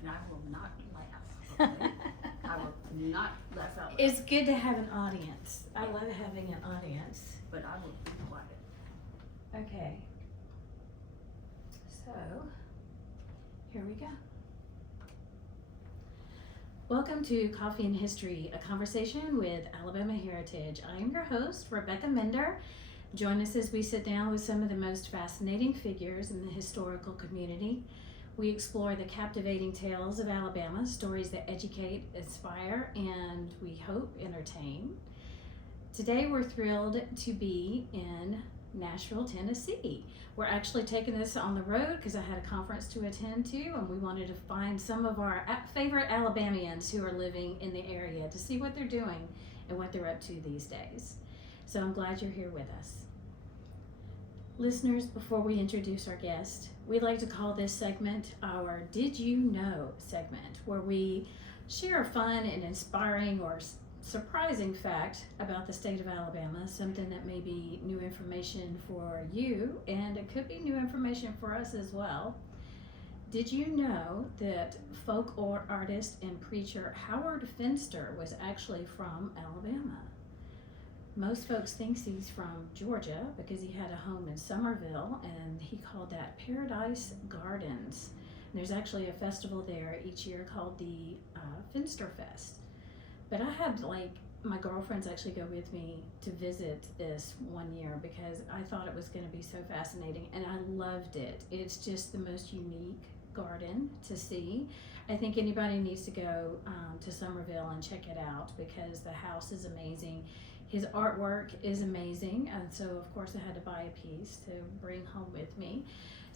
and I will not laugh. Okay? I will not laugh out loud. It's good to have an audience. I love having an audience. But I will be quiet. Okay. So, here we go. Welcome to Coffee and History, a conversation with Alabama Heritage. I am your host, Rebecca Minder. Join us as we sit down with some of the most fascinating figures in the historical community. We explore the captivating tales of Alabama, stories that educate, inspire, and we hope entertain. Today we're thrilled to be in Nashville, Tennessee. We're actually taking this on the road because I had a conference to attend to, and we wanted to find some of our favorite Alabamians who are living in the area to see what they're doing and what they're up to these days. So I'm glad you're here with us. Listeners, before we introduce our guest, we'd like to call this segment our Did You Know segment, where we share a fun and inspiring or surprising fact about the state of Alabama, something that may be new information for you, and it could be new information for us as well. Did you know that folk artist and preacher Howard Finster was actually from Alabama? Most folks think he's from Georgia because he had a home in Somerville, and he called that Paradise Gardens. And there's actually a festival there each year called the Finster Fest. But I had my girlfriends actually go with me to visit this one year because I thought it was going to be so fascinating, and I loved it. It's just the most unique garden to see. I think anybody needs to go to Somerville and check it out because the house is amazing. His artwork is amazing, and so of course I had to buy a piece to bring home with me.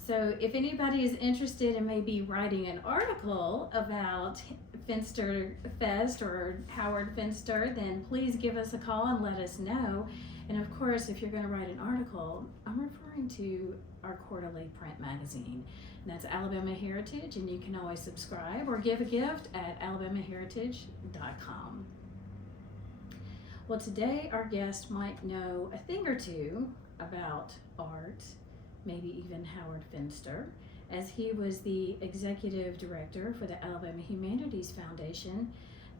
So if anybody is interested in maybe writing an article about Finster Fest or Howard Finster, then please give us a call and let us know. And of course, if you're going to write an article, I'm referring to our quarterly print magazine. And that's Alabama Heritage, and you can always subscribe or give a gift at alabamaheritage.com. Well, today our guest might know a thing or two about art, maybe even Howard Finster, as he was the executive director for the Alabama Humanities Foundation,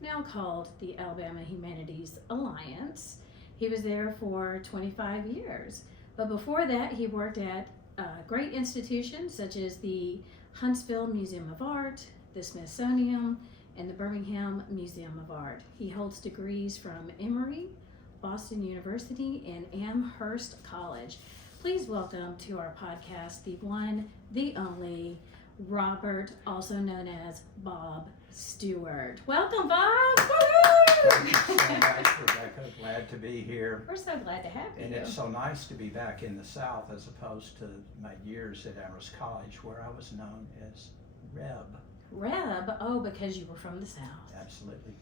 now called the Alabama Humanities Alliance. He was there for 25 years. But before that, he worked at great institutions such as the Huntsville Museum of Art, the Smithsonian, and the Birmingham Museum of Art. He holds degrees from Emory, Boston University, and Amherst College. Please welcome to our podcast the one, the only, Robert, also known as Bob Stewart. Welcome, Bob! Thank you so much, Rebecca. Glad to be here. We're so glad to have you. And it's so nice to be back in the South as opposed to my years at Amherst College where I was known as Reb. Reb? Oh, because you were from the South. Absolutely.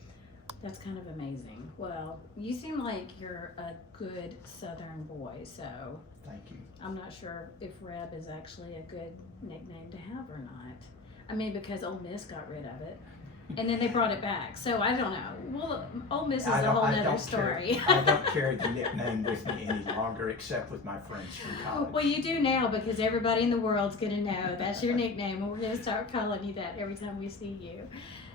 That's kind of amazing. Well, you seem like you're a good Southern boy, so Thank you. I'm not sure if Reb is actually a good nickname to have or not. I mean, because Ole Miss got rid of it, and then they brought it back. So I don't know. Well, Ole Miss is a whole nother story. I don't carry the nickname with me any longer, except with my friends from college. Well, you do now because everybody in the world's going to know that's your nickname, and we're going to start calling you that every time we see you.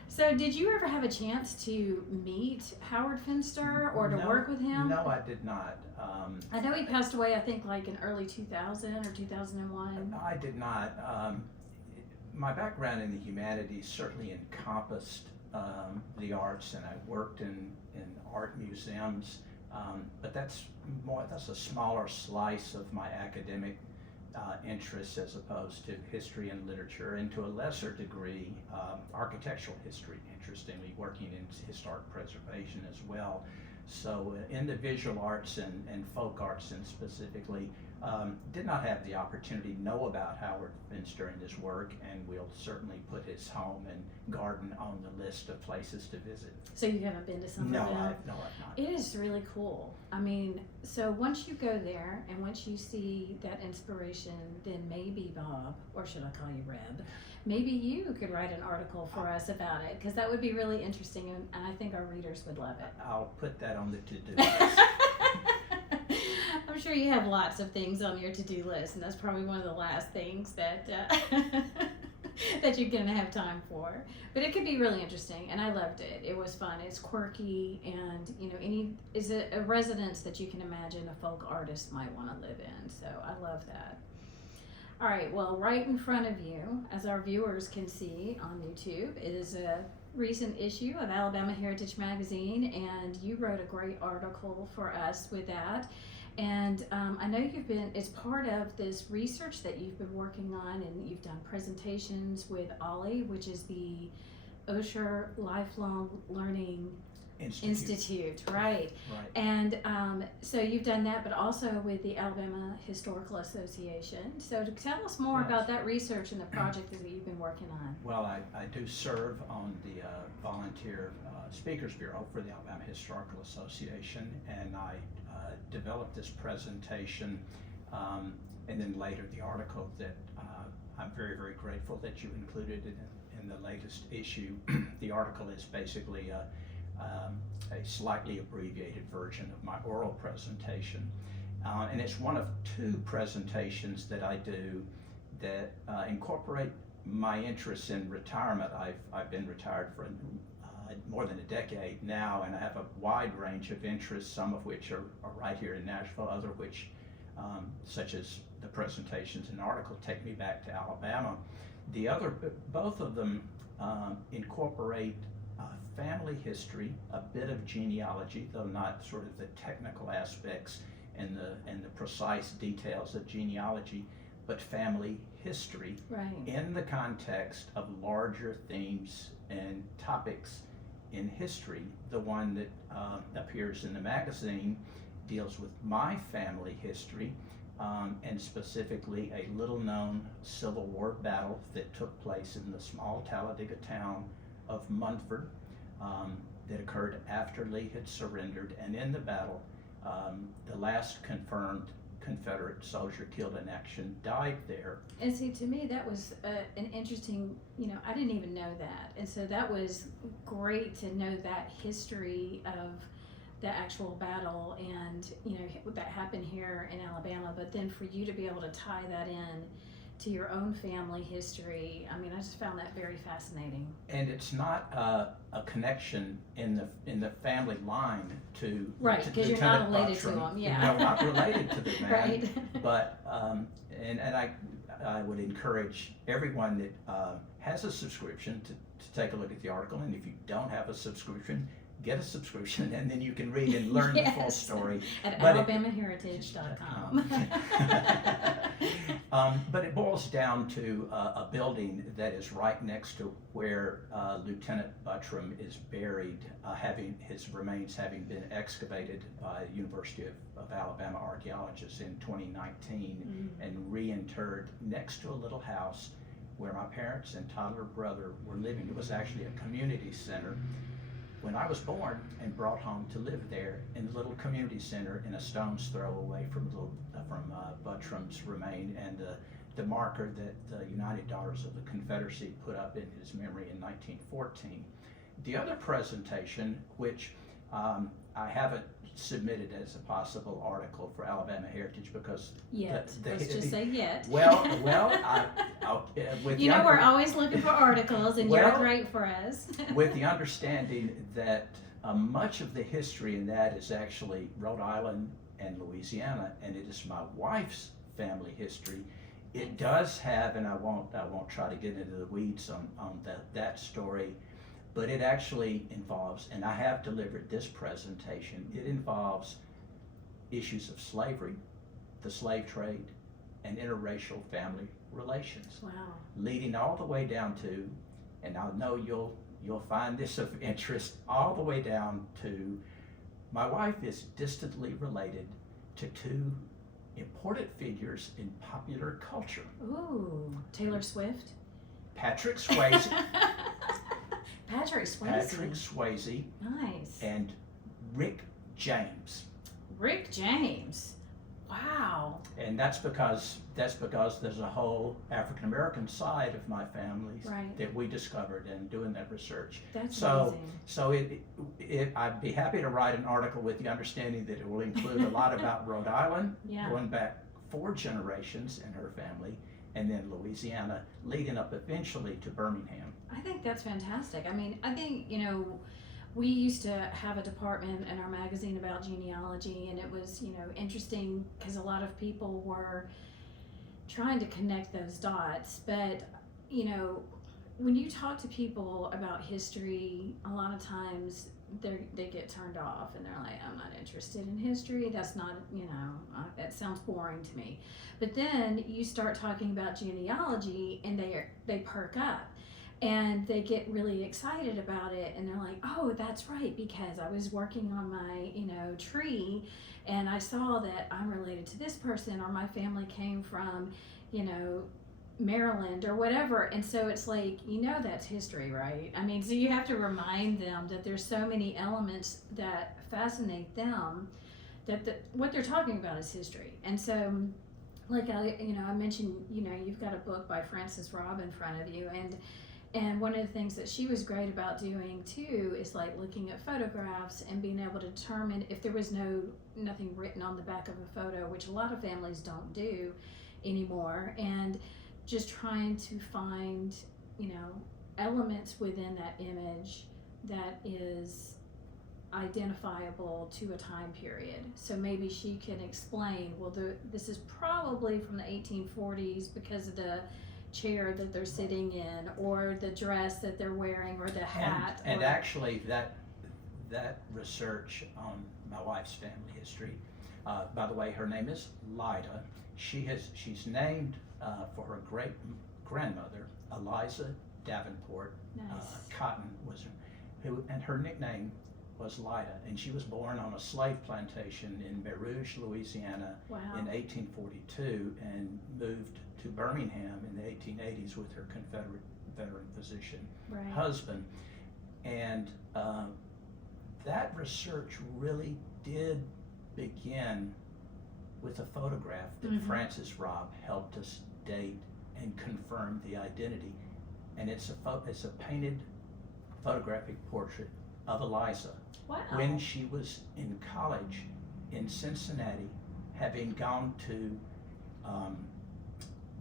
So did you ever have a chance to meet Howard Finster or to work with him? No, I did not. I know he passed away, I think, like in early 2000 or 2001. I did not. My background in the humanities certainly encompassed the arts, and I worked in art museums, but that's a smaller slice of my academic interests as opposed to history and literature, and to a lesser degree architectural history, interestingly, working in historic preservation as well. So in the visual arts and folk arts and specifically, did not have the opportunity to know about Howard Finster and his work, and we'll certainly put his home and garden on the list of places to visit. So you haven't been to Somerville? No, I've not. It is really cool. I mean, so once you go there and once you see that inspiration, then maybe Bob, or should I call you Reb, maybe you could write an article for us about it, because that would be really interesting, and I think our readers would love it. I'll put that on the to-do list. I'm sure you have lots of things on your to-do list, and that's probably one of the last things that that you're gonna have time for. But it could be really interesting, and I loved it. It was fun. It's quirky, and is it a residence that you can imagine a folk artist might want to live in. So I love that. All right, well, right in front of you, as our viewers can see on YouTube, is a recent issue of Alabama Heritage Magazine, and you wrote a great article for us with that. And I know it's part of this research that you've been working on, and you've done presentations with OLLI, which is the Osher Lifelong Learning Institute, right? And so you've done that, but also with the Alabama Historical Association. So tell us more about that research and the project that you've been working on. Well, I do serve on the volunteer speakers bureau for the Alabama Historical Association, and I developed this presentation and then later the article that I'm very, very grateful that you included in the latest issue. The article is basically a slightly abbreviated version of my oral presentation. And it's one of two presentations that I do that incorporate my interests in retirement. I've been retired for more than a decade now, and I have a wide range of interests, some of which are right here in Nashville, other which, such as the presentations and article, take me back to Alabama. Both of them incorporate family history, a bit of genealogy, though not sort of the technical aspects and the precise details of genealogy, but family history in the context of larger themes and topics in history. The one that appears in the magazine deals with my family history, and specifically a little-known Civil War battle that took place in the small Talladega town of Munford, that occurred after Lee had surrendered. And in the battle, the last confirmed Confederate soldier killed in action died there. And see, to me, that was an interesting, I didn't even know that. And so that was great to know that history of the actual battle and, that happened here in Alabama. But then for you to be able to tie that in to your own family history, I just found that very fascinating. And it's not a connection in the family line to right, because you're not related to them. Not related to the man. Right. But and I would encourage everyone that has a subscription to take a look at the article. And if you don't have a subscription, get a subscription, and then you can read and learn the full story at alabamaheritage.com. But it boils down to a building that is right next to where Lieutenant Buttram is buried, his remains having been excavated by the University of Alabama archaeologists in 2019 and reinterred next to a little house where my parents and toddler brother were living. It was actually a community center when I was born, and brought home to live there in the little community center in a stone's throw away from Buttram's remain, and the marker that the United Daughters of the Confederacy put up in his memory in 1914. The other presentation, which I haven't submitted as a possible article for Alabama Heritage because let's just say yet. Well, with we're always looking for articles, and you're great for us. With the understanding that much of the history in that is actually Rhode Island and Louisiana, and it is my wife's family history. It does have, and I won't try to get into the weeds on that story. But it actually involves, and I have delivered this presentation, it involves issues of slavery, the slave trade, and interracial family relations. Wow. Leading all the way down to, and I know you'll find this of interest, all the way down to, my wife is distantly related to two important figures in popular culture. Ooh, Taylor Swift? Patrick Swayze. Patrick Swayze. Nice. And Rick James. Rick James. Wow. And that's because there's a whole African American side of my family that we discovered in doing that research. That's amazing. So I'd be happy to write an article with the understanding that it will include a lot about Rhode Island, going back 4 generations in her family, and then Louisiana, leading up eventually to Birmingham. I think that's fantastic. I mean, I think, you know, we used to have a department in our magazine about genealogy, and it was, you know, interesting because a lot of people were trying to connect those dots. But, you know, when you talk to people about history, a lot of times they get turned off and they're like, I'm not interested in history. That's not, you know, that sounds boring to me. But then you start talking about genealogy and they perk up. And they get really excited about it, and they're like, oh, that's right, because I was working on my, you know, tree, and I saw that I'm related to this person, or my family came from, you know, Maryland or whatever. And so it's like, you know, that's history, right? I mean, so you have to remind them that there's so many elements that fascinate them, that what they're talking about is history. And so, like I mentioned, you know, you've got a book by Frances Robb in front of you, and one of the things that she was great about doing too is like looking at photographs and being able to determine if there was nothing written on the back of a photo, which a lot of families don't do anymore, and just trying to find, you know, elements within that image that is identifiable to a time period. So maybe she can explain, well, this is probably from the 1840s because of the chair that they're sitting in, or the dress that they're wearing, or the hat. And actually, that research on my wife's family history, by the way, her name is Lida. She's named for her great grandmother, Eliza Davenport. Nice. Cotton was and her nickname was Lida, and she was born on a slave plantation in Baton Rouge, Louisiana, Wow. in 1842, and moved to Birmingham in the 1880s with her Confederate veteran physician Right. husband. And that research really did begin with a photograph that Mhm. Frances Robb helped us date and confirm the identity. And it's a painted photographic portrait of Eliza Wow. when she was in college in Cincinnati, having gone to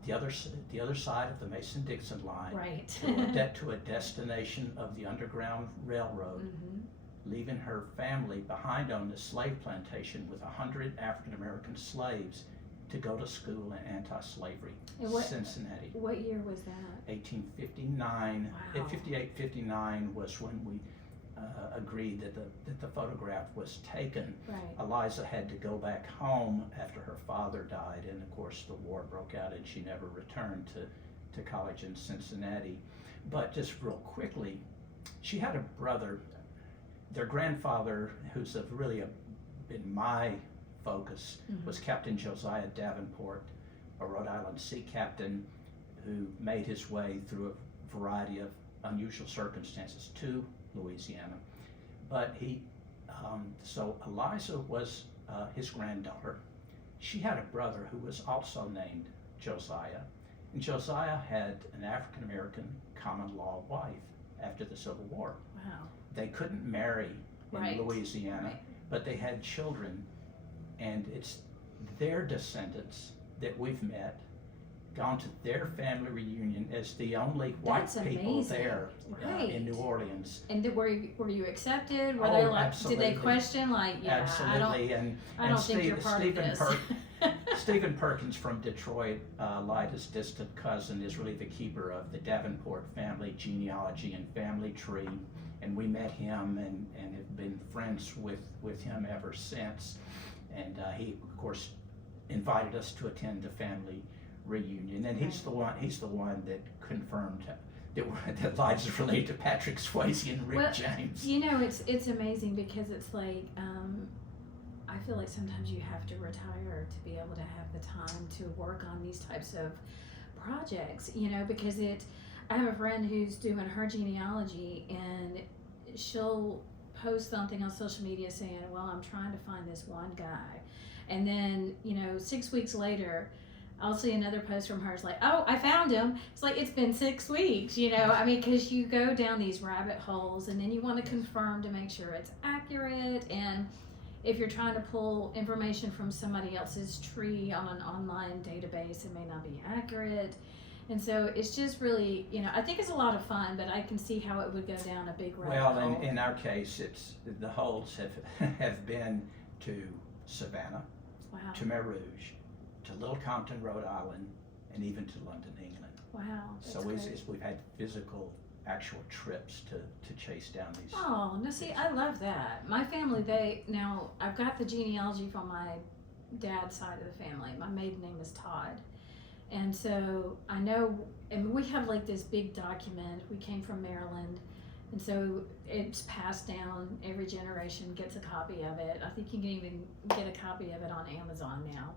the other side of the Mason-Dixon line, Right. to a destination of the Underground Railroad, Mhm. leaving her family behind on the slave plantation with 100 African American slaves to go to school in anti-slavery And what- Cincinnati. What year was that? 1859. Wow. 58-59 was when we agreed that the photograph was taken. Right. Eliza had to go back home after her father died, and of course the war broke out and she never returned to college in Cincinnati. But just real quickly, she had a brother. Their grandfather, who's been my focus, Mhm. was Captain Josiah Davenport, a Rhode Island sea captain who made his way through a variety of unusual circumstances to Louisiana. But so Eliza was his granddaughter. She had a brother who was also named Josiah, and Josiah had an African American common law wife after the Civil War. Wow. They couldn't marry in Right. Louisiana, Right. but they had children, and it's their descendants that we've met, gone to their family reunion as the only white That's people amazing. there Right. in New Orleans. And were you accepted? Were Oh, they like? absolutely. Did they question like? Yeah, Absolutely, I don't think you're part of this. Stephen Perkins from Detroit, Lida's distant cousin, is really the keeper of the Davenport family genealogy and family tree, and we met him and have been friends with him ever since. And he, of course, invited us to attend the family reunion, and he's the one that confirmed that Lida's related to Patrick Swayze and Rick James. You know, it's amazing because it's like I feel like sometimes you have to retire to be able to have the time to work on these types of projects. You know, because I have a friend who's doing her genealogy, and she'll post something on social media saying, well, I'm trying to find this one guy, and then 6 weeks later I'll see another post from her. It's like, oh, I found him. It's like, it's been 6 weeks, I mean, because you go down these rabbit holes and then you want to confirm to make sure it's accurate. And if you're trying to pull information from somebody else's tree on an online database, it may not be accurate. And so it's just really, I think it's a lot of fun, but I can see how it would go down a big rabbit hole. Well, in our case, the holes have been to Savannah, Wow. to Mer Rouge, to Little Compton, Rhode Island, and even to London, England. Wow. That's So great. we've had physical, actual trips to chase down these. Oh, now see, I love that. My family, now I've got the genealogy from my dad's side of the family. My maiden name is Todd. And so I know, and we have like this big document. We came from Maryland. And so it's passed down. Every generation gets a copy of it. I think you can even get a copy of it on Amazon now.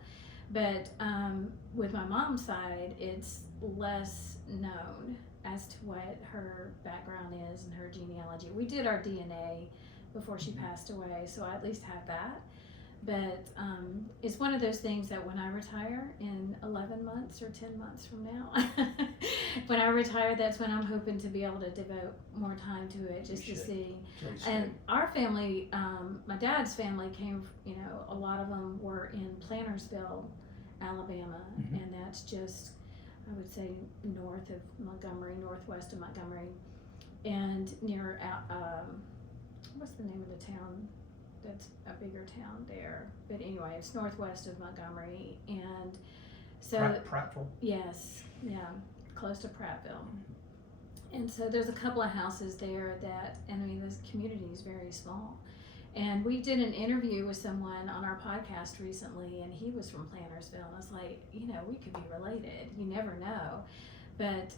But with my mom's side, it's less known as to what her background is and her genealogy. We did our DNA before she passed away, so I at least have that. But it's one of those things that when I retire in 11 months or 10 months from now, when I retire, that's when I'm hoping to be able to devote more time to it, just to see. Please And do. our family, my dad's family came, a lot of them were in Plantersville, Alabama, Mhm. and that's just, I would say, north of Montgomery, northwest of Montgomery, and near, what's the name of the town? That's a bigger town there, but anyway, it's northwest of Montgomery, and so Prattville. yes, yeah, close to Prattville. And so there's a couple of houses there and I mean, this community is very small. And we did an interview with someone on our podcast recently, and he was from Plantersville, and I was like, we could be related. You never know. But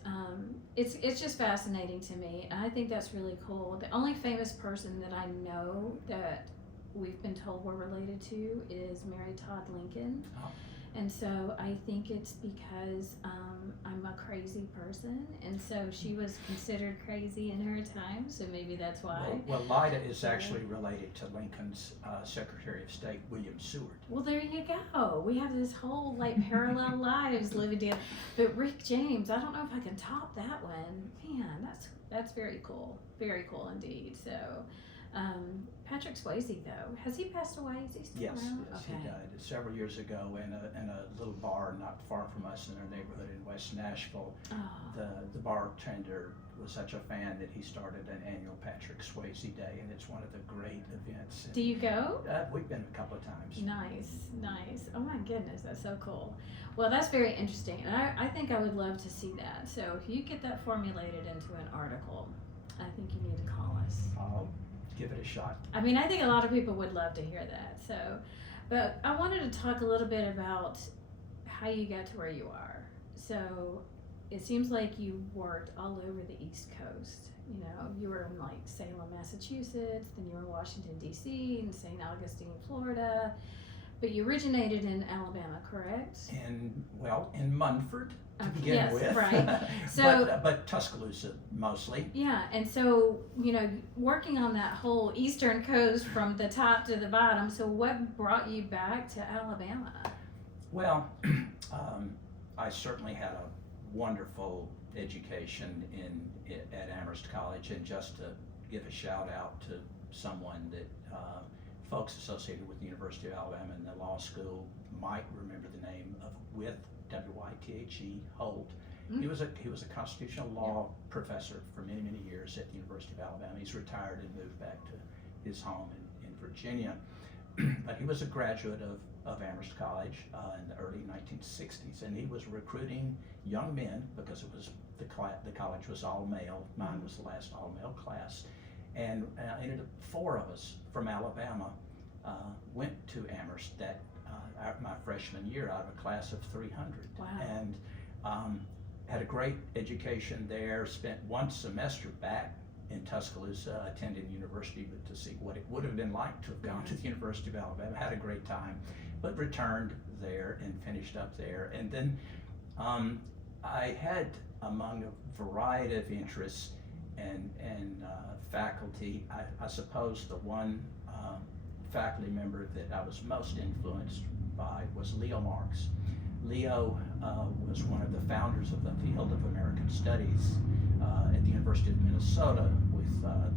it's just fascinating to me, and I think that's really cool. The only famous person that I know that we've been told we're related to is Mary Todd Lincoln. Oh. And so I think it's because I'm a crazy person, and so she was considered crazy in her time, so maybe that's why. Well, Lida is actually related to Lincoln's Secretary of State, William Seward. Well, there you go. We have this whole parallel lives living together. But Rick James, I don't know if I can top that one. Man, that's very cool. Very cool indeed. So, Patrick Swayze, though, has he passed away? Is he still Yes, around? yes, Okay. he died several years ago in a little bar not far from us in our neighborhood in West Nashville. Oh, The bartender was such a fan that he started an annual Patrick Swayze Day, and it's one of the great events. do you go? We've been a couple of times. Nice. Oh my goodness, that's so cool. Well, that's very interesting, and I think I would love to see that. So if you get that formulated into an article, I think you need to call us. I'll give it a shot. I mean, I think a lot of people would love to hear that. So, but I wanted to talk a little bit about how you got to where you are. So it seems like you worked all over the East Coast. You were in like Salem, Massachusetts, then you were in Washington, D.C., and St. Augustine, Florida. But you originated in Alabama, correct? In Munford to begin yes, with. right. So, but Tuscaloosa mostly. yeah, and so, working on that whole eastern coast from the top to the bottom, so what brought you back to Alabama? Well, I certainly had a wonderful education at Amherst College, and just to give a shout out to someone that folks associated with the University of Alabama and the law school might remember the name of W-Y-T-H-E, Holt. Mm-hmm. He was a constitutional law professor for many, many years at the University of Alabama. He's retired and moved back to his home in Virginia. But he was a graduate of Amherst College in the early 1960s, and he was recruiting young men because it was the college was all male. Mine was the last all male class, and ended up 4 of us from Alabama went to Amherst my freshman year out of a class of 300. Wow. And had a great education there. Spent 1 semester back in Tuscaloosa, attended university, but to see what it would have been like to have gone to the University of Alabama. Had a great time, but returned there and finished up there. And then I had, among a variety of interests and faculty, I suppose the one faculty member that I was most influenced by was Leo Marx. Leo was one of the founders of the field of American Studies at the University of Minnesota with, I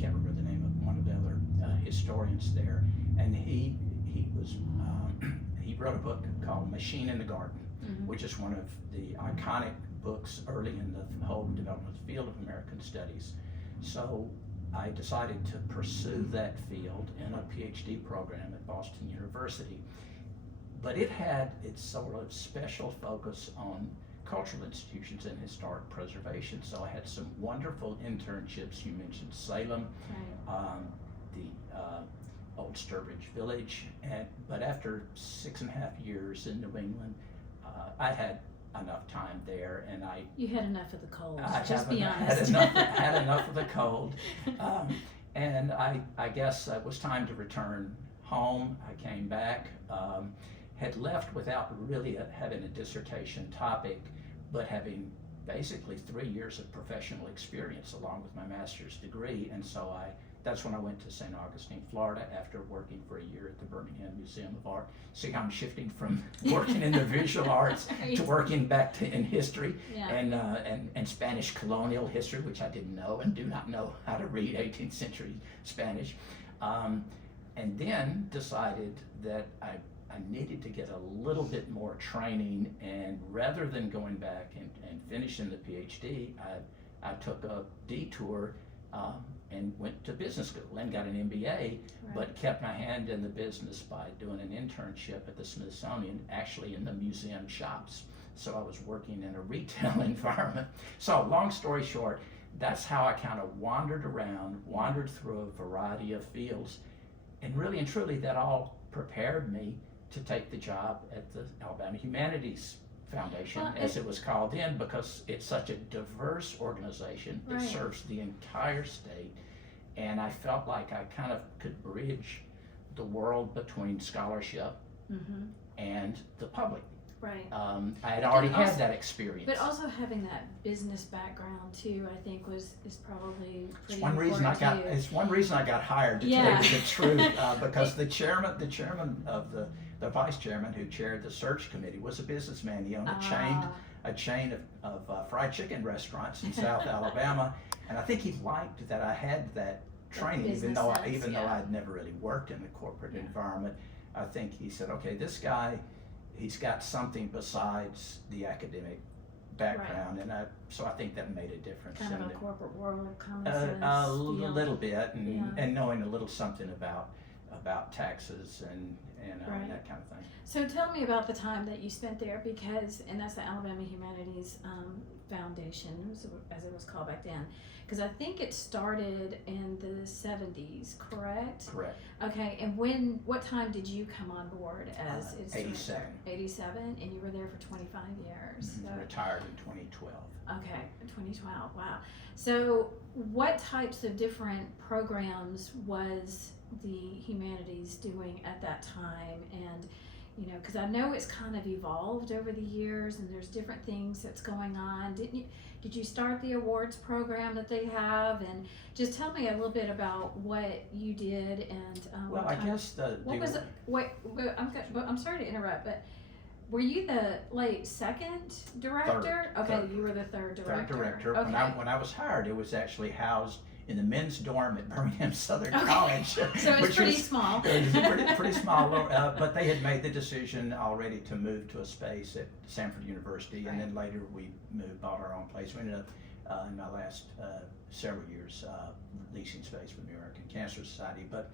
can't remember the name of one of historians there, and he wrote a book called Machine in the Garden, which is one of the iconic books early in the whole development field of American studies. So I decided to pursue that field in a PhD program at Boston University. But it had its sort of special focus on cultural institutions and historic preservation. So I had some wonderful internships. You mentioned Salem, the Old Sturbridge Village, but after 6.5 years in New England, I had enough time there, and You had enough of the cold, I just be had honest. had enough of the cold, and I guess it was time to return home. I came back, had left without really having a dissertation topic, but having basically 3 years of professional experience along with my master's degree, and so that's when I went to St. Augustine, Florida, after working for a year at the Birmingham Museum of Art. See how I'm shifting from working in the visual arts to working back in history, Yeah. and Spanish colonial history, which I didn't know and do not know how to read 18th century Spanish. And then decided that I needed to get a little bit more training, and rather than going back and finishing the PhD, I took a detour and went to business school and got an MBA, but kept my hand in the business by doing an internship at the Smithsonian, actually in the museum shops. So I was working in a retail environment. So long story short, that's how I kind of wandered through a variety of fields, and really and truly that all prepared me to take the job at the Alabama Humanities Foundation, as it was called then, because it's such a diverse organization. It serves the entire state, and I felt like I kind of could bridge the world between scholarship and the public. Right. I had already had that experience. But also having that business background too, I think is probably pretty It's one reason I got hired, to tell you the truth, because the chairman of the vice chairman who chaired the search committee was a businessman. He owned a chain of fried chicken restaurants in South Alabama, and I think he liked that I had that training, even though I'd never really worked in the corporate environment. I think he said, okay, this guy, he's got something besides the academic background, and so I think that made a difference. Kind of a corporate world, common sense. A little bit, and knowing a little something about taxes and that kind of thing. So tell me about the time that you spent there, and that's the Alabama Humanities Foundation, as it was called back then, because I think it started in the 70s, correct? Correct. Okay, and what time did you come on board as 87. 87, and you were there for 25 years. So. Retired in 2012. Okay, 2012, wow. So what types of different programs was the humanities doing at that time? And because I know it's kind of evolved over the years, and there's different things that's going on. Did you start the awards program that they have? And just tell me a little bit about what you did and well, I guess I'm sorry to interrupt, but were you the second director? Third. You were the third director. Third director. Okay. When I was hired, it was actually housed in the men's dorm at Birmingham Southern College. So it's pretty small. It was pretty small, but they had made the decision already to move to a space at Samford University, and then later we bought our own place. We ended up, in my last several years, leasing space from the American Cancer Society. But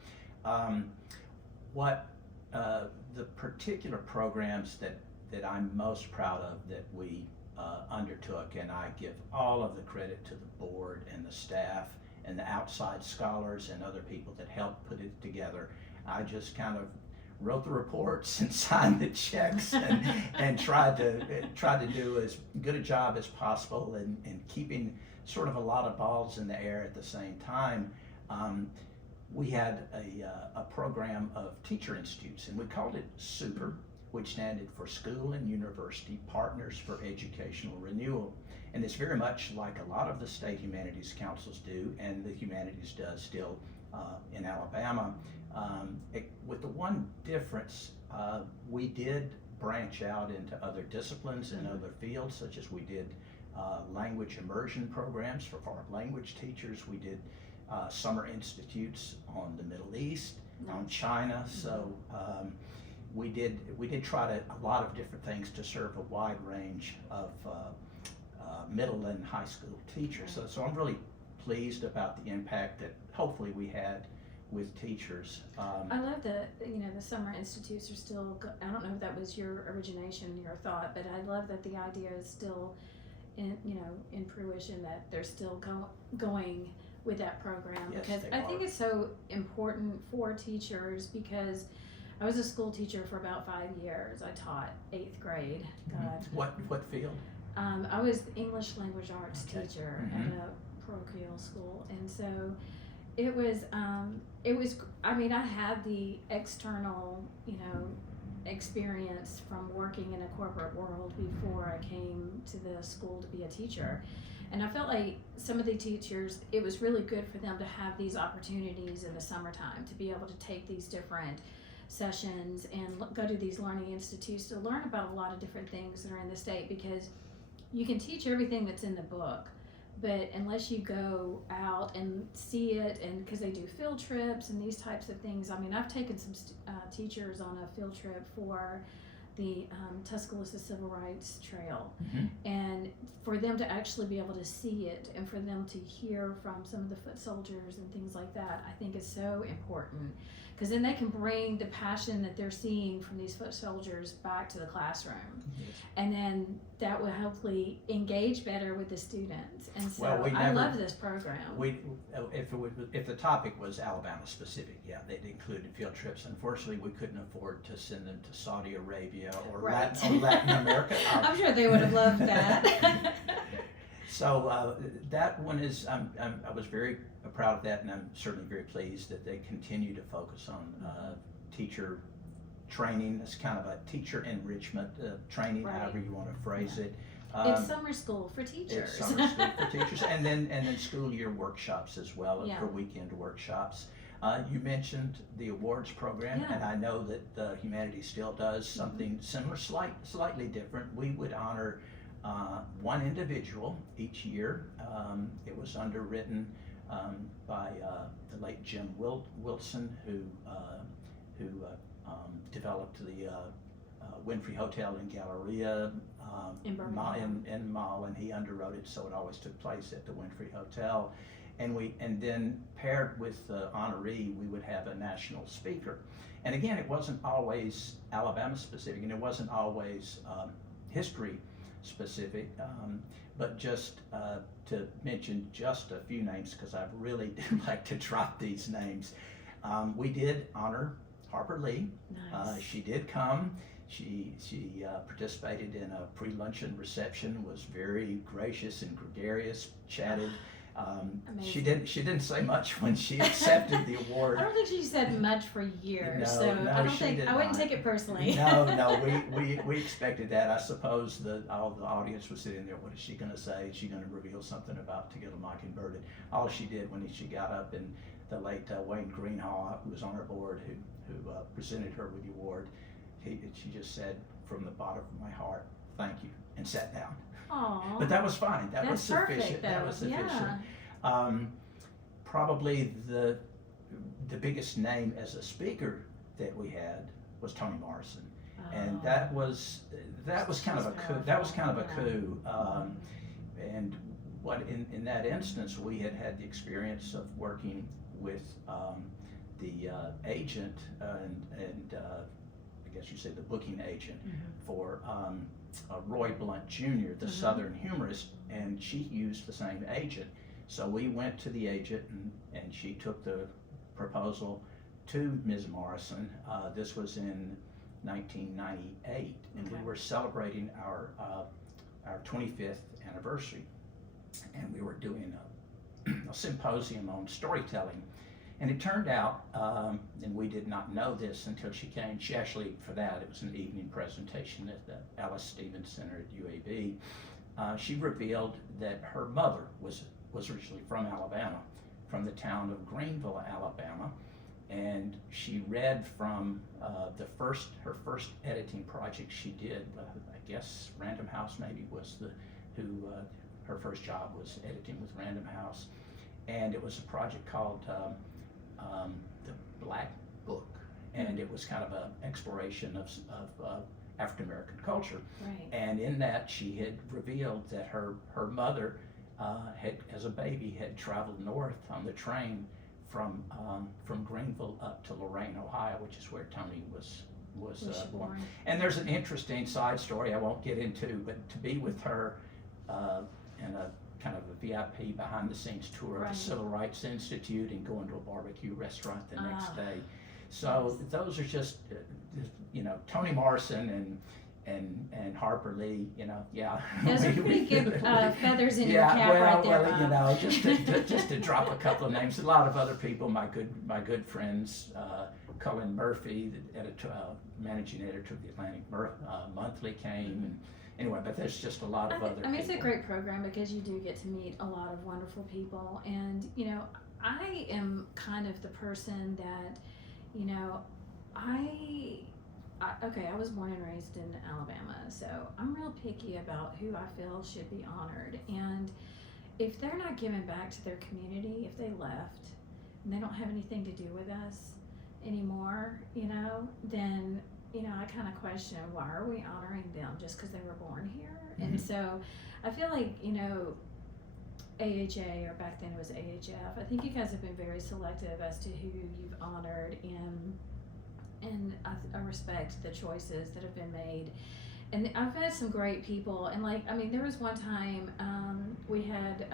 what the particular programs that I'm most proud of that we undertook, and I give all of the credit to the board and the staff and the outside scholars and other people that helped put it together. I just kind of wrote the reports and signed the checks and tried to do as good a job as possible and keeping sort of a lot of balls in the air at the same time. We had a program of teacher institutes, and we called it SUPER, which stood for School and University Partners for Educational Renewal. And it's very much like a lot of the state humanities councils do, and the humanities does still in Alabama. With the one difference, we did branch out into other disciplines and other fields, such as we did language immersion programs for foreign language teachers. We did summer institutes on the Middle East, on China. So we did try a lot of different things to serve a wide range of middle and high school teachers. So I'm really pleased about the impact that hopefully we had with teachers. I love that, the summer institutes are still, I don't know if that was your origination, your thought, but I love that the idea is still in fruition, that they're still going with that program. Yes, because they I think are. it's so important for teachers, because I was a school teacher for about 5 years. I taught 8th grade. God. What field? I was the English language arts Okay. teacher Mhm. at a parochial school, and so it was, I mean, I had the external, experience from working in a corporate world before I came to the school to be a teacher. And I felt like some of the teachers, it was really good for them to have these opportunities in the summertime, to be able to take these different sessions and go to these learning institutes to learn about a lot of different things that are in the state, because you can teach everything that's in the book, but unless you go out and see it, and because they do field trips and these types of things. I mean, I've taken some teachers on a field trip for the Tuscaloosa Civil Rights Trail, and for them to actually be able to see it, and for them to hear from some of the foot soldiers and things like that, I think is so important, because then they can bring the passion that they're seeing from these foot soldiers back to the classroom. Yes. And then that will hopefully engage better with the students. And so Well, we I never- love this program. If the topic was Alabama specific, yeah, they'd included field trips. Unfortunately, we couldn't afford to send them to Saudi Arabia or Right. Latin America. I'm sure they would have loved that. So that one is, I was very proud of that, and I'm certainly very pleased that they continue to focus on teacher training. It's kind of a teacher enrichment training, Right. however you want to phrase it. It's summer school for teachers. It's summer school for teachers, and then school year workshops as well, Yeah. for weekend workshops. You mentioned the awards program, Yeah. and I know that the Humanities still does something similar, slightly different. We would honor one individual each year. It was underwritten by the late Jim Wilson, who developed the Winfrey Hotel in Galleria In Birmingham. in Mall, and he underwrote it, so it always took place at the Winfrey Hotel. And then paired with the honoree, we would have a national speaker. And again, it wasn't always Alabama specific, and it wasn't always history specific, but just to mention just a few names, because I really do like to drop these names. We did honor Harper Lee. Nice. She did come. She participated in a pre-luncheon reception, was very gracious and gregarious, chatted. She didn't say much when she accepted the award. I don't think she said much for years, No, so no, I don't she think did I wouldn't not. take it personally. No, we expected that. I suppose all the audience was sitting there. What is she going to say? Is she going to reveal something about To Kill a Mockingbird? And all she did when she got up, and the late Wayne Greenhaw, who was on our board, who presented her with the award, she just said, "From the bottom of my heart, thank you," and sat down. Aww. But that was fine. That was That's sufficient. perfect, That though. was sufficient. Yeah. Probably the biggest name as a speaker that we had was Toni Morrison, and Oh. that was kind of a She's coup. That was kind of a powerful, coup. And what in that instance, we had the experience of working with the agent and I guess you say the booking agent for Roy Blunt Jr., the Southern humorist, and she used the same agent. So we went to the agent, and she took the proposal to Ms. Morrison. This was in 1998, and we Okay. were celebrating our 25th anniversary, and we were doing a symposium on storytelling. And it turned out, and we did not know this until she came, she actually, for that, it was an evening presentation at the Alice Stevens Center at UAB. She revealed that her mother was originally from Alabama, from the town of Greenville, Alabama. And she read from her first editing project she did. I guess Random House maybe was her first job was editing with Random House. and it was a project called the Black Book, and it was kind of an exploration of African American culture. Right. And in that, she had revealed that her mother had, as a baby, had traveled north on the train from Greenville up to Lorain, Ohio, which is where Tony was born. And there's an interesting side story I won't get into, but to be with her in a kind of a VIP behind the scenes tour of Right. the Civil Rights Institute and going to a barbecue restaurant the next day. So those are just, Toni Morrison and Harper Lee, yeah. Those are pretty good feathers in your cap right there, Bob. Just to drop a couple of names, a lot of other people, my good friends, Cullen Murphy, the managing editor of the Atlantic Monthly came, and anyway, but there's just a lot of other people. It's a great program because you do get to meet a lot of wonderful people, and I am kind of the person that, I was born and raised in Alabama, so I'm real picky about who I feel should be honored. And if they're not giving back to their community, if they left and they don't have anything to do with us anymore, then, I kind of question, why are we honoring them just because they were born here? Mm-hmm. And so I feel like, AHA, or back then it was AHF, I think you guys have been very selective as to who you've honored, and I respect the choices that have been made. And I've had some great people, and there was one time we had,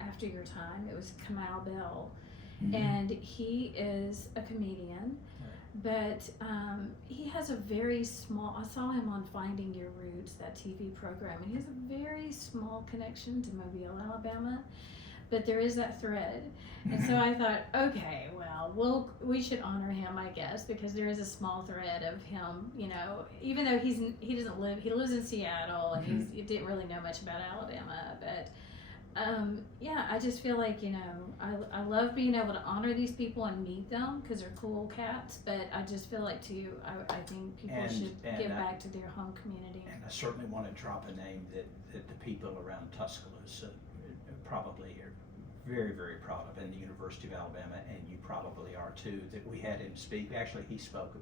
after your time, it was Kamau Bell, Mhm. and he is a comedian, but he has a very small, I saw him on Finding Your Roots, that TV program, and he has a very small connection to Mobile, Alabama, but there is that thread. And so I thought, okay, well, we should honor him, I guess, because there is a small thread of him, even though he lives in Seattle, and he didn't really know much about Alabama, but I just feel like, I love being able to honor these people and meet them because they're cool cats, but I just feel like too, I think people should give back to their home community. And I certainly want to drop a name that the people around Tuscaloosa probably are very, very proud of, and the University of Alabama, and you probably are too, that we had him speak. Actually, he spoke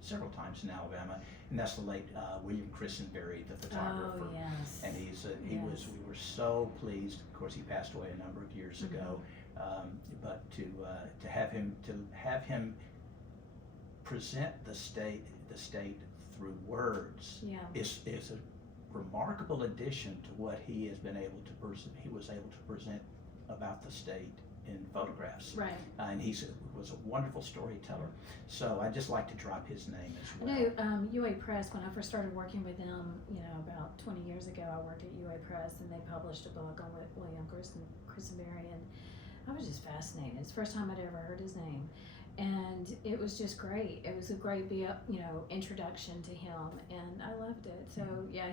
several times in Alabama, and that's the late William Christenberry, the photographer. Oh, yes. And we were so pleased. Of course, he passed away a number of years ago, but to have him present the state through words is a remarkable addition to what he was able to present about the state in photographs. Right. And he was a wonderful storyteller. So I'd just like to drop his name as well. I know UA Press, when I first started working with them, about 20 years ago, I worked at UA Press, and they published a book on William Christenberry, and I was just fascinated. It's the first time I'd ever heard his name. And it was just great. It was a great, introduction to him, and I loved it. So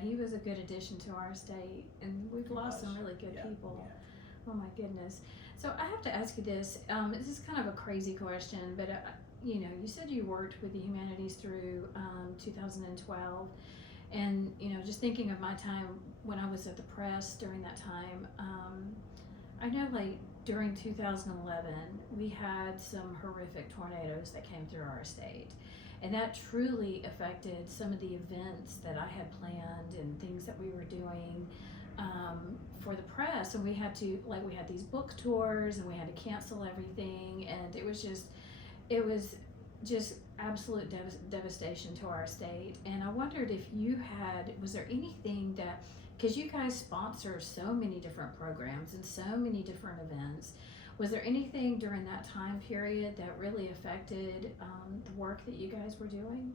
he was a good addition to our state, and we've lost some really good people. Yeah. Oh my goodness. So I have to ask you this. This is kind of a crazy question, but you said you worked with the humanities through 2012, and just thinking of my time when I was at the press during that time, I know during 2011 we had some horrific tornadoes that came through our state, and that truly affected some of the events that I had planned and things that we were doing for the press, and we had these book tours, and we had to cancel everything, and it was just absolute devastation to our state. And I wondered if was there anything that, because you guys sponsor so many different programs and so many different events, was there anything during that time period that really affected the work that you guys were doing?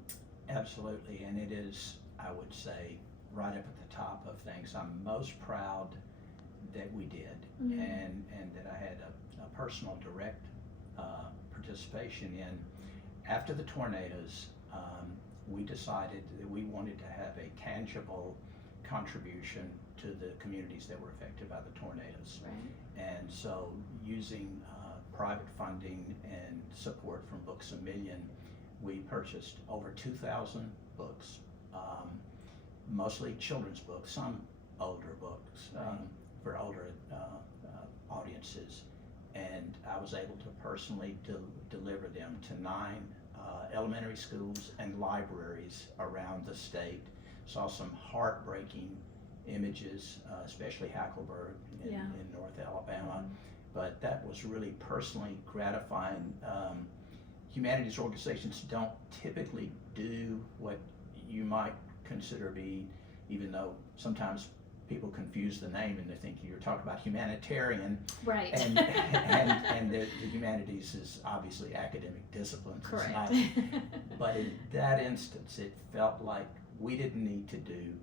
Absolutely, and it is, I would say, right up at the top of things. I'm most proud that we did, and that I had a personal direct participation in. After the tornadoes, we decided that we wanted to have a tangible contribution to the communities that were affected by the tornadoes. Right. And so using private funding and support from Books A Million, we purchased over 2,000 books, mostly children's books, some older books, for older audiences, and I was able to personally deliver them to 9 elementary schools and libraries around the state. Saw some heartbreaking images, especially Hackleburg in North Alabama, but that was really personally gratifying. Humanities organizations don't typically do what you might consider be, even though sometimes people confuse the name and they think you're talking about humanitarian. Right. And the humanities is obviously academic disciplines. Correct. But in that instance, it felt like we didn't need to do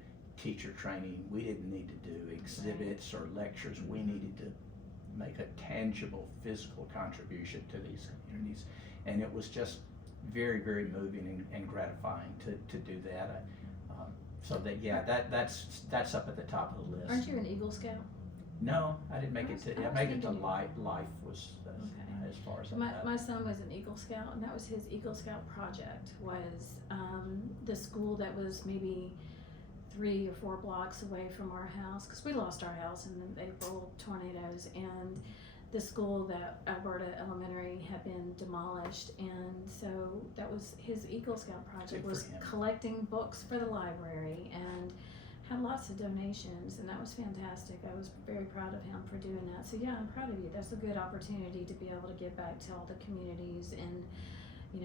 teacher training. We didn't need to do exhibits or lectures. We needed to make a tangible physical contribution to these communities. And it was just very, very moving and gratifying to do that. So that's up at the top of the list. Aren't you an Eagle Scout? No, I didn't make it to. I made it to thinking life. Life was as far as I got. My son was an Eagle Scout, and that was his Eagle Scout project. Was the school that was maybe 3 or 4 blocks away from our house, because we lost our house in the April tornadoes, and the school that Alberta Elementary had been demolished, and so that was his Eagle Scout project, was collecting books for the library, and had lots of donations, and that was fantastic. I was very proud of him for doing that. So yeah, I'm proud of you. That's a good opportunity to be able to give back to all the communities in,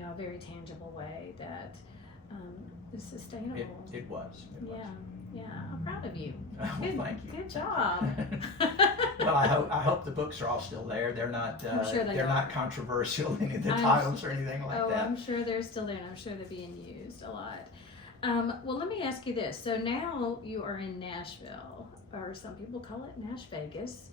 a very tangible way that is sustainable. It was. Yeah, I'm proud of you. Well, thank you. Good job. Well, I hope the books are all still there. They're not. I'm sure they're not controversial, any of the titles or anything like that. I'm sure they're still there, and I'm sure they're being used a lot. Well, let me ask you this. So now you are in Nashville, or some people call it Nash Vegas,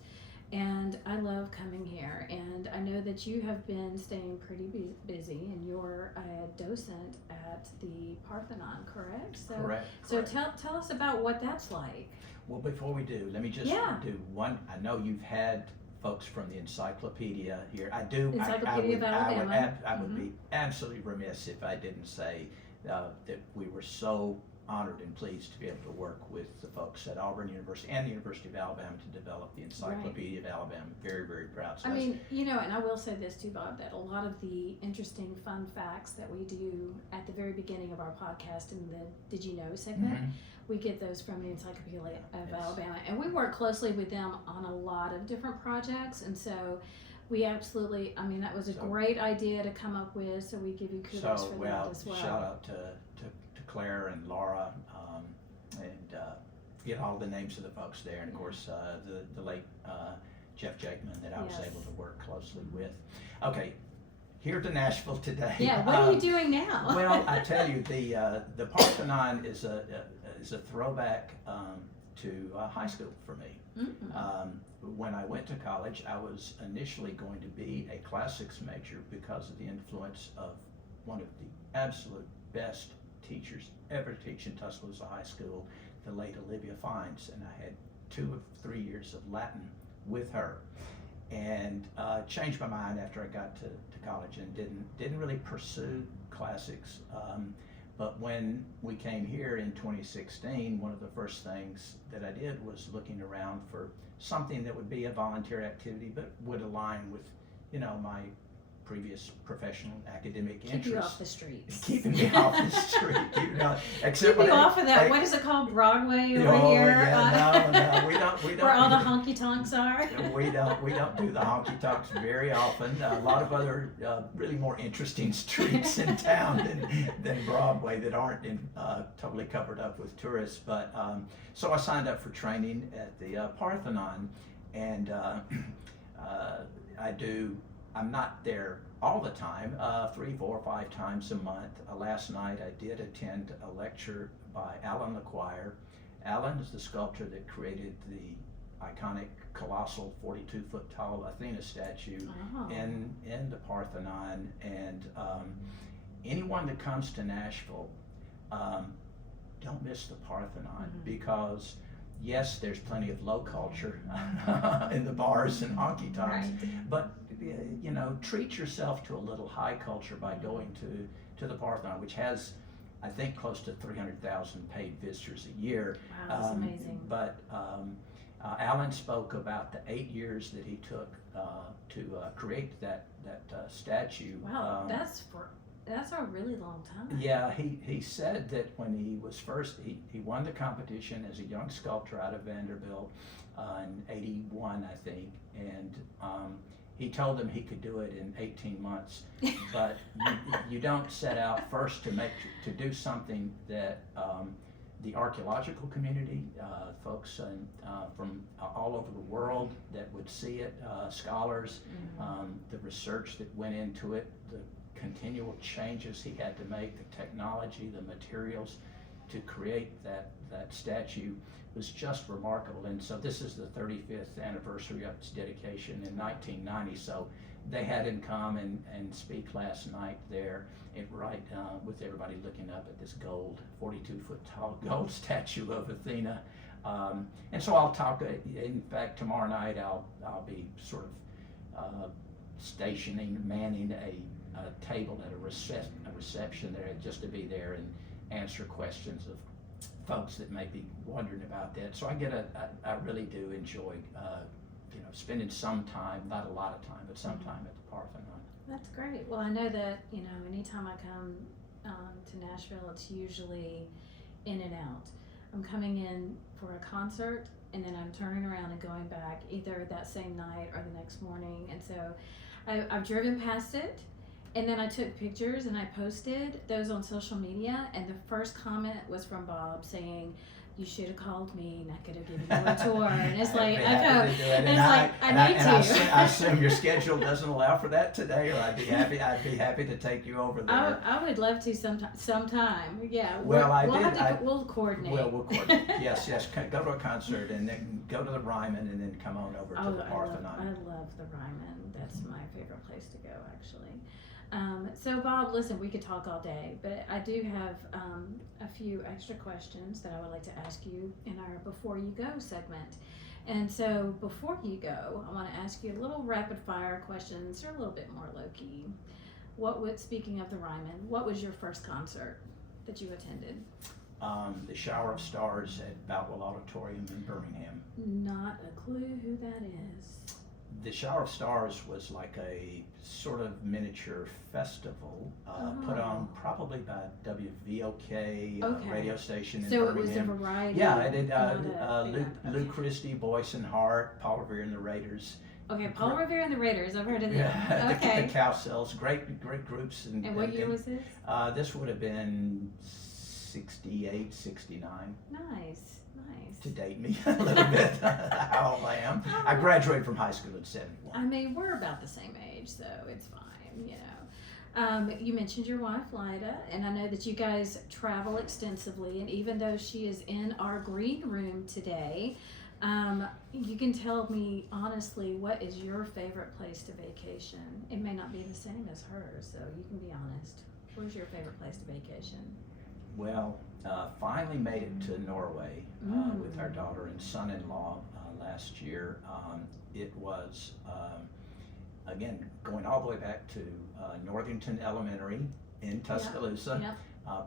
and I love coming here. And I know that you have been staying pretty busy, and you're a docent at the Parthenon, correct? Correct. So tell us about what that's like. Well, before we do, let me just do one. I know you've had folks from the encyclopedia here. I do. Encyclopedia of Alabama. I would be absolutely remiss if I didn't say that we were so honored and pleased to be able to work with the folks at Auburn University and the University of Alabama to develop the Encyclopedia of Alabama. Very, very proud. So and I will say this too, Bob, that a lot of the interesting fun facts that we do at the very beginning of our podcast in the Did You Know segment, we get those from the Encyclopedia of Alabama, and we work closely with them on a lot of different projects, and so we absolutely, that was a great idea to come up with, so we give you kudos for that as well. Shout out to Claire and Laura, and get all the names of the folks there, and of course the late Jeff Jakeman that I was able to work closely with. Okay, here to Nashville today. Yeah, what are you doing now? Well, I tell you, the Parthenon is a throwback to high school for me. When I went to college, I was initially going to be a classics major because of the influence of one of the absolute best teachers ever teach in Tuscaloosa High School, the late Olivia Fines, and I had 2 or 3 years of Latin with her, and changed my mind after I got to college and didn't really pursue classics. But when we came here in 2016, one of the first things that I did was looking around for something that would be a volunteer activity but would align with, my previous professional academic interests. Keep you off the streets. Keeping me off the street. Keep you off of that. What is it called? Broadway over here? Yeah, no, we don't. Where all the honky tonks are. We don't do the honky tonks very often. A lot of other really more interesting streets in town than Broadway that aren't totally covered up with tourists. But so I signed up for training at the Parthenon, and I'm not there all the time, 3, 4, 5 times a month. Last night I did attend a lecture by Alan LaQuire. Alan is the sculptor that created the iconic, colossal, 42-foot tall Athena statue in the Parthenon. And anyone that comes to Nashville, don't miss the Parthenon, because yes, there's plenty of low culture in the bars and honky tonks, but treat yourself to a little high culture by going to the Parthenon, which has, I think, close to 300,000 paid visitors a year. Wow, that's amazing. But Alan spoke about the 8 years that he took to create that statue. Wow, that's a really long time. Yeah, he said that when he was first, he won the competition as a young sculptor out of Vanderbilt in '81, I think, and he told them he could do it in 18 months, but you don't set out first to do something that the archaeological community, folks from all over the world that would see it, scholars, the research that went into it, the continual changes he had to make, the technology, the materials to create that statue was just remarkable. And so this is the 35th anniversary of its dedication in 1990. So they had him come and speak last night there with everybody looking up at this 42-foot tall gold statue of Athena. And so I'll talk, in fact, tomorrow night I'll be sort of manning a table at a reception there, just to be there and answer questions of folks that may be wondering about that. So I really do enjoy, spending some time, not a lot of time, but some time at the Parthenon. That's great. Well, I know that, anytime I come to Nashville, it's usually in and out. I'm coming in for a concert, and then I'm turning around and going back either that same night or the next morning. And so I've driven past it, and then I took pictures and I posted those on social media, and the first comment was from Bob saying, "You should have called me and I could have given you a tour." And it's like, I need to. I assume your schedule doesn't allow for that today, or I'd be happy to take you over there. I would love to sometime. Yeah. Well, we'll coordinate. We'll coordinate. Yes. Go to a concert and then go to the Ryman and then come on over to the Parthenon. I love the Ryman. That's my favorite place to go, actually. So Bob, listen, we could talk all day, but I do have a few extra questions that I would like to ask you in our Before You Go segment. And so before you go, I want to ask you a little rapid fire questions. They're a little bit more low key. Speaking of the Ryman, what was your first concert that you attended? The Shower of Stars at Boutwell Auditorium in Birmingham. Not a clue who that is. The Shower of Stars was like a sort of miniature festival put on probably by WVOK radio station in Birmingham. So it was a variety. Yeah, it did Lou Christie, Boyce and Hart, Paul Revere and the Raiders. Okay, Paul Revere and the Raiders. I've heard of them. Yeah, Okay. the Cowcells, great groups. And what year was this? This would have been 68, 69. Nice. To date me a little bit, how old I am. I graduated from high school in 71. I mean, we're about the same age, so it's fine, You mentioned your wife, Lyda, and I know that you guys travel extensively, and even though she is in our green room today, you can tell me honestly, what is your favorite place to vacation? It may not be the same as hers, so you can be honest. Where's your favorite place to vacation? Well, finally made it to Norway with our daughter and son-in-law last year. It was, again, going all the way back to Northington Elementary in Tuscaloosa,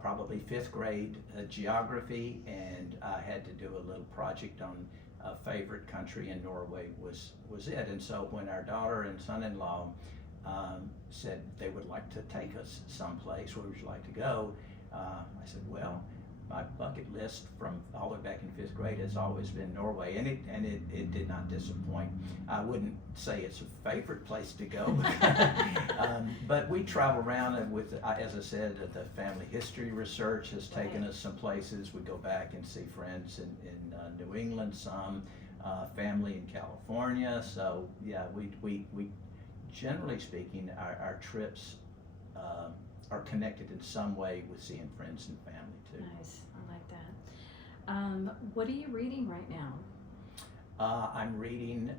probably 5th grade geography, and I had to do a little project on a favorite country in Norway was it. And so when our daughter and son-in-law said they would like to take us someplace, where would you like to go? I said, well, my bucket list from all the way back in 5th grade has always been Norway, and it did not disappoint. I wouldn't say it's a favorite place to go, but we travel around, and with, as I said, the family history research has taken us some places. We go back and see friends in New England, some family in California. So yeah, we generally speaking, our trips are connected in some way with seeing friends and family too. Nice, I like that. What are you reading right now? I'm reading,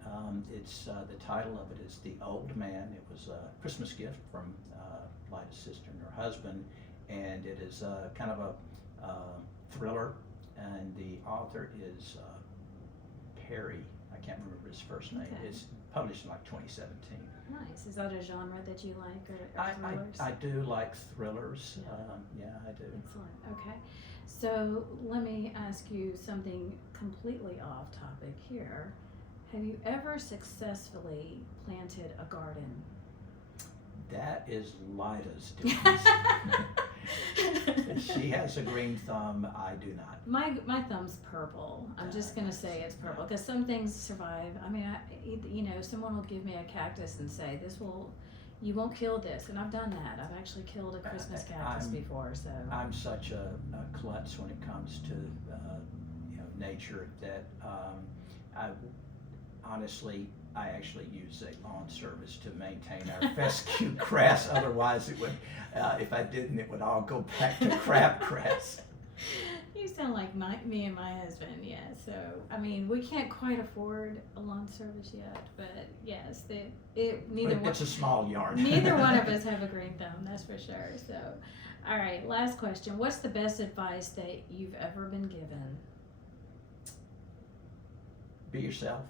the title of it is The Old Man. It was a Christmas gift from Lyda's sister and her husband, and it is kind of a thriller, and the author is Perry. I I can't remember his first name. Okay. It's published in like 2017. Nice. Is that a genre that you like, or thrillers? I do like thrillers. Yeah. Yeah, I do. Excellent. Okay. So let me ask you something completely off topic here. Have you ever successfully planted a garden? That is Lida's doing. She has a green thumb. I do not. My thumb's purple. I'm just gonna say it's purple because some things survive. I mean, someone will give me a cactus and say, you won't kill this, and I've done that. I've actually killed a Christmas cactus before. So I'm such a klutz when it comes to nature that I actually use a lawn service to maintain our fescue grass. Otherwise, it would, if I didn't, it would all go back to crabgrass. You sound like me and my husband, yeah. So, I mean, we can't quite afford a lawn service yet, but yes, It's a small yard. Neither one of us have a green thumb, that's for sure. So, all right, last question. What's the best advice that you've ever been given? Be yourself.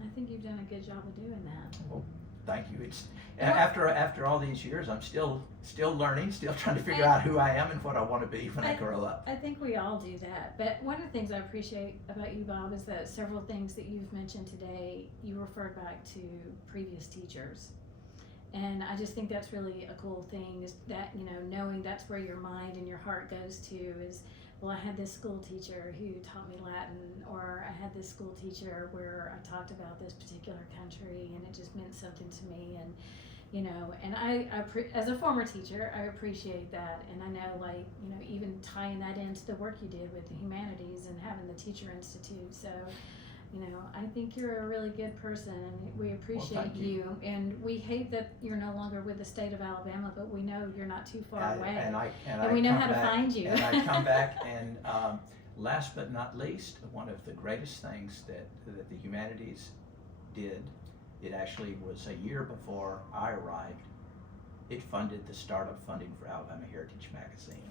I think you've done a good job of doing that. Well, thank you. It's after all these years, I'm still learning, still trying to figure out who I am and what I want to be when I grow up. I think we all do that. But one of the things I appreciate about you, Bob, is that several things that you've mentioned today, you referred back to previous teachers. And I just think that's really a cool thing, is that, knowing that's where your mind and your heart goes to is, well, I had this school teacher who taught me Latin, or I had this school teacher where I talked about this particular country and it just meant something to me. And, and I as a former teacher, I appreciate that. And I know, even tying that into the work you did with the humanities and having the Teacher Institute. So, I think you're a really good person, and we appreciate you. And we hate that you're no longer with the state of Alabama, but we know you're not too far away. And we know how to find you. And I come back, and last but not least, one of the greatest things that the humanities did, it actually was a year before I arrived. It funded the startup funding for Alabama Heritage Magazine.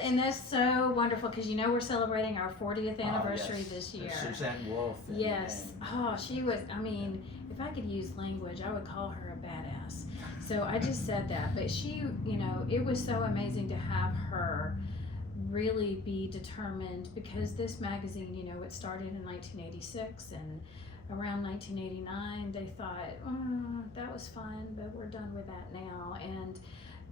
And that's so wonderful because we're celebrating our 40th anniversary this year. Suzanne Wolf. She was, if I could use language, I would call her a badass. So I just said that. But she, it was so amazing to have her really be determined, because this magazine, it started in 1986, and around 1989 they thought, that was fun, but we're done with that now. And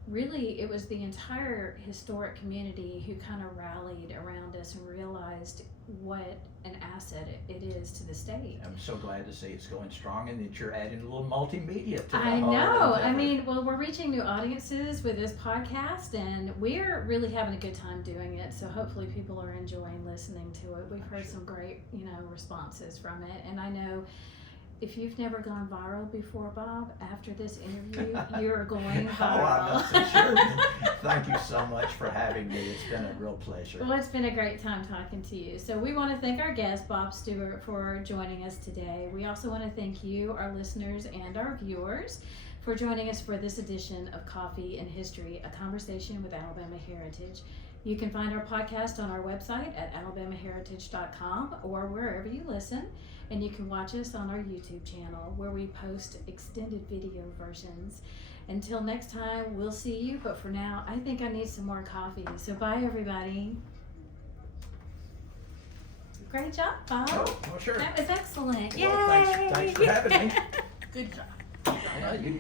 really, it was the entire historic community who kind of rallied around us and realized what an asset it is to the state. I'm so glad to see it's going strong, and that you're adding a little multimedia to the I whole know. endeavor. We're reaching new audiences with this podcast, and we're really having a good time doing it. So hopefully people are enjoying listening to it. We've heard some great, responses from it. And I know if you've never gone viral before, Bob, after this interview, you're going viral. I'm not so sure. Thank you so much for having me. It's been a real pleasure. Well, it's been a great time talking to you. So we want to thank our guest, Bob Stewart, for joining us today. We also want to thank you, our listeners and our viewers, for joining us for this edition of Coffee and History, a conversation with Alabama Heritage. You can find our podcast on our website at alabamaheritage.com or wherever you listen. And you can watch us on our YouTube channel, where we post extended video versions. Until next time, we'll see you. But for now, I think I need some more coffee. So bye, everybody. Great job, Bob. Oh, well, sure. That was excellent. Well, Yay! thanks for having me. Good job. Well, you